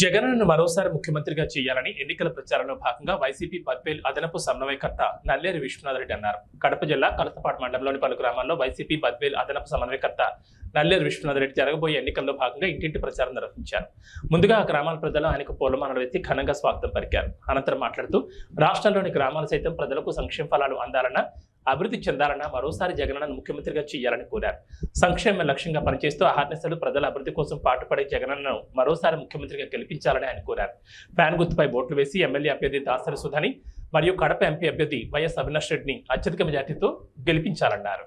జగన్ను మరోసారి ముఖ్యమంత్రిగా చేయాలని ఎన్నికల ప్రచారంలో భాగంగా వైసీపీ బద్వేలు అదనపు సమన్వయకర్త నల్లేరు విశ్వనాథ్ రెడ్డి అన్నారు. కడప జిల్లా కలసపాటు మండలంలోని పలు గ్రామాల్లో వైసీపీ బద్వేలు అదనపు సమన్వయకర్త నల్లేరు విశ్వనాథ్ రెడ్డి జరగబోయే ఎన్నికల్లో భాగంగా ఇంటింటి ప్రచారం నిర్వహించారు. ముందుగా ఆ గ్రామాల ప్రజలు ఆయనకు పూలమానలు వేసి ఘనంగా స్వాగతం పలికారు. అనంతరం మాట్లాడుతూ రాష్ట్రంలోని గ్రామాలు సైతం ప్రజలకు సంక్షేమ ఫలాలు అందాలన్న అభివృద్ధి చెందాలన్న మరోసారి జగనన్నను ముఖ్యమంత్రిగా చేయాలని కోరారు. సంక్షేమ లక్ష్యంగా పనిచేస్తూ అహర్నిశలు ప్రజల అభివృద్ధి కోసం పాటుపడే జగనన్నను మరోసారి ముఖ్యమంత్రిగా గెలిపించాలని ఆయన కోరారు. ఫ్యాన్ గుర్తుపై ఓట్లు వేసి ఎమ్మెల్యే అభ్యర్థి దాసరి సుధని మరియు కడప ఎంపీ అభ్యర్థి వైఎస్ అవినాష్ రెడ్డిని అత్యధిక మెజార్టీతో గెలిపించాలన్నారు.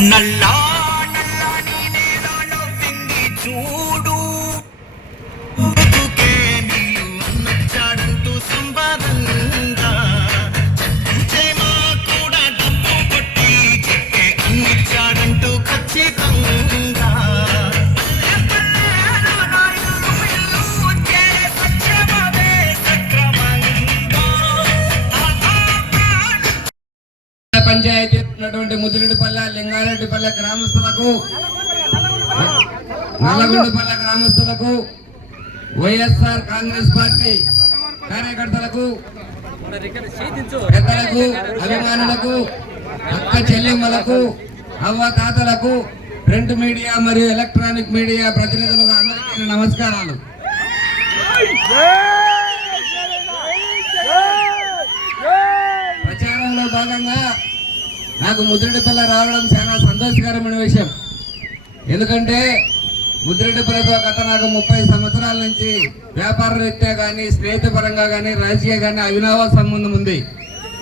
நல்ல లింగారెడ్డిపల్లె గ్రామస్తులకు నల్లగొండపల్లె గ్రామస్తులకు వైఎస్ఆర్ కాంగ్రెస్ పార్టీ కార్యకర్తలకు పెద్దలకు అభిమానులకు అక్క చెల్లెమ్మలకు అవ్వ తాతలకు ప్రింట్ మీడియా మరియు ఎలక్ట్రానిక్ మీడియా ప్రతినిధులకు అందరికీ నమస్కారాలు. ప్రచారంలో భాగంగా నాకు ముద్రెడ్డిపల్లె రావడం చాలా సంతోషకరమైన విషయం. ఎందుకంటే ముద్రెడ్డిపల్లెతో గత నాకు ముప్పై సంవత్సరాల నుంచి వ్యాపార రీత్యా కానీ స్నేహితపరంగా కానీ రాజకీయ కానీ అవినావ సంబంధం ఉంది.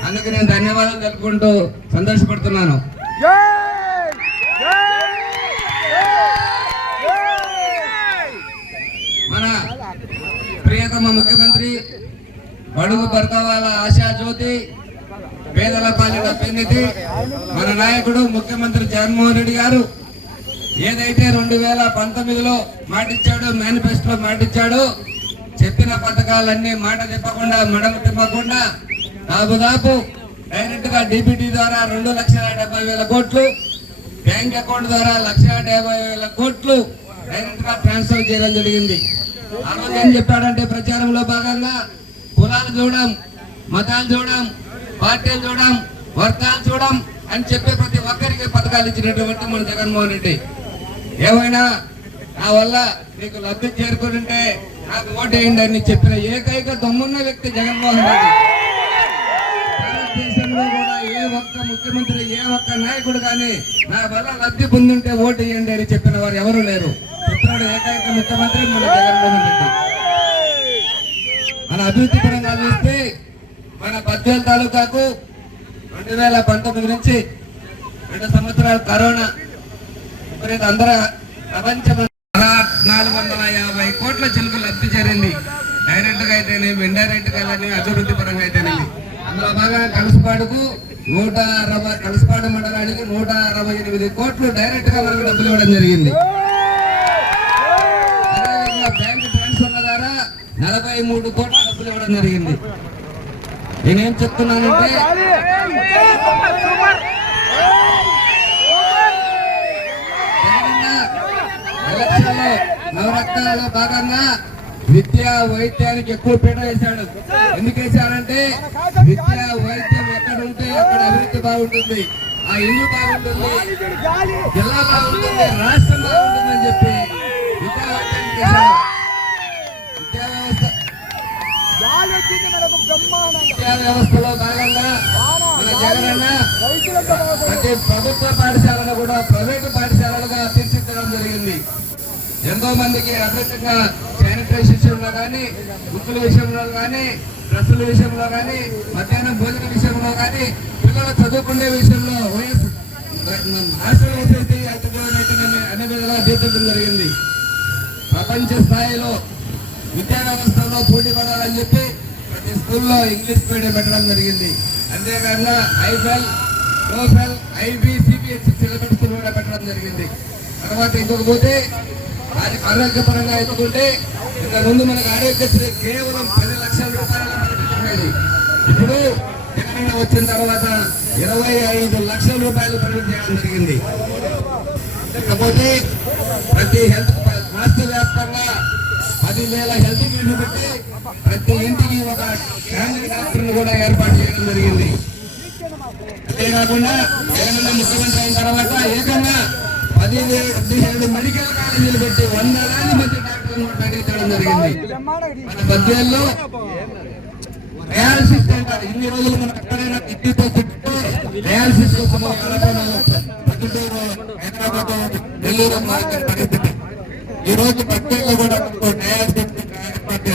అందుకు నేను ధన్యవాదాలు తెలుపుకుంటూ సంతోషపడుతున్నాను. మన ప్రియతమ ముఖ్యమంత్రి బడుగు బర్తవాల ఆశా జ్యోతి పేదల పాలిట పెన్నిధి మన నాయకుడు ముఖ్యమంత్రి జగన్మోహన్ రెడ్డి గారు ఏదైతే రెండు వేల పంతొమ్మిదిలో మాటిచ్చాడో మేనిఫెస్టోలో మాటిచ్చాడో చెప్పిన పథకాలన్నీ మాట తిప్పకుండా మడమ తిప్పకుండా దాదాపు డైరెక్ట్గా డిబిటీ ద్వారా రెండు లక్షల డెబ్బై వేల కోట్లు బ్యాంక్ అకౌంట్ ద్వారా లక్ష డెబ్బై వేల కోట్లు డైరెక్ట్గా ట్రాన్స్ఫర్ చేయడం జరిగింది. ఆ రోజు ఏం చెప్పాడంటే ప్రచారంలో భాగంగా కులాలు చూడడం మతాలు చూడడం పార్టీలు చూడం వర్గాలు చూడం అని చెప్పే ప్రతి ఒక్కరికి పథకాలు ఇచ్చినటువంటి మన జగన్మోహన్ రెడ్డి. ఏమైనా నా వల్ల నీకు లబ్ధి చేరుకుంటే నాకు ఓటేయండి అని చెప్పిన ఏకైక దమ్మున్న వ్యక్తి జగన్మోహన్ రెడ్డి. భారతదేశంలో కూడా ఏ ఒక్క ముఖ్యమంత్రి ఏ ఒక్క నాయకుడు కానీ నా వల్ల లబ్ధి పొందుంటే ఓటు వేయండి అని చెప్పిన వారు ఎవరు లేరు. చెప్పినాడు ఏకైక ముఖ్యమంత్రి మన జగన్మోహన్ రెడ్డి. మన అభివృద్ధి పరంగా చూస్తే మన బద్వేల్ తాలూకాకు రెండు వేల పంతొమ్మిది నుంచి రెండు సంవత్సరాలు కరోనా విపరీత అందరూ ప్రపంచం నాలుగు వందల యాభై కోట్ల చిలుకు లబ్ధి చేరింది. డైరెక్ట్గా అయితేనేమి ఇండైరెక్ట్గా అయితేనేమి అభివృద్ధి పరంగా అయితేనేమి అందులో బాగా కలసపాడుకు నూట అరవై కలసపాడు మండలానికి నూట అరవై ఎనిమిది కోట్లు డైరెక్ట్గా మనకు డబ్బులు ఇవ్వడం జరిగింది. అదేవిధంగా బ్యాంక్ ట్రాన్స్ఫర్ల ద్వారా నలభై మూడు కోట్ల డబ్బులు ఇవ్వడం జరిగింది. నేనేం చెప్తున్నానంటే ఎలక్షన్లో నవరత్నాల్లో భాగంగా విద్య వైద్యానికి ఎక్కువ పీట వేశాడు. ఎందుకు వేశాడంటే విద్య వైద్యం ఎక్కడ ఉంటే అక్కడ అభివృద్ధి బాగుంటుంది. ఆ ఇల్లు బాగుంటుంది. జిల్లా బాగుంటుంది. రాష్ట్రం బాగుంటుందని చెప్పి విద్యా వైద్యానికి విద్యా వ్యవస్థలో భాగంగా మన జగనన్న ప్రభుత్వ పాఠశాలను కూడా ప్రైవేటు పాఠశాలలుగా తీర్చిదిద్దడం జరిగింది. ఎంతో మందికి అభ్యర్థంగా శానిటైజ్ విషయంలో కానీ బుక్కుల విషయంలో కానీ డ్రెస్సుల విషయంలో కానీ మధ్యాహ్నం భోజన విషయంలో కానీ పిల్లలు చదువుకునే విషయంలో వైఎస్ హాస్టల్ వసతి తీర్చడం జరిగింది. ప్రపంచ స్థాయిలో విద్యా వ్యవస్థలో పోటీ పడాలని చెప్పి ప్రతి ఇంగ్లీష్ మీడియం పెట్టడం జరిగింది. అంతేకాకుండా ఐఫెల్ టోఫెల్ ఐబీ సిబిఎస్ఈ సిలబస్ కూడా పెట్టడం జరిగింది. తర్వాత ఇంకొకపోతే అది ఆరోగ్యపరంగా ఎత్తుకుంటే ఇంత ముందు మనకు ఆరోగ్యశ్రీ కేవలం పది లక్షల రూపాయలు ఇప్పుడు తెలంగాణ వచ్చిన తర్వాత ఇరవై ఐదు లక్షల రూపాయలు పరిమితి చేయడం జరిగింది. కాకపోతే ప్రతి హెల్త్ రాష్ట్ర వ్యాప్తంగా పదివేల హెల్త్ కిట్లు పెట్టి ప్రతి ఇంటికి ఒక ఫ్యామిలీ డాక్టర్ని కూడా ఏర్పాటు చేయడం జరిగింది. అంతేకాకుండా జగనన్న ముఖ్యమంత్రి అయిన తర్వాత ఏకంగా పదివేల పదిహేడు మెడికల్ కాలేజీలు పెట్టి వందలాది మంది డాక్టర్లను ప్రకటించడం జరిగింది. మన పద్యాల్లో డయాలసిస్ సెంటర్ ఇన్ని రోజులు మనం ఎక్కడైనా కిడ్నీతో చుట్టూ డయాలసిస్ కోసం కలపడం హైదరాబాద్ నెల్లూరు మార్కెట్ పరిస్థితి. ఈ రోజు ప్రత్యేకంగా కూడా న్యాయాధిపతి న్యాయపతి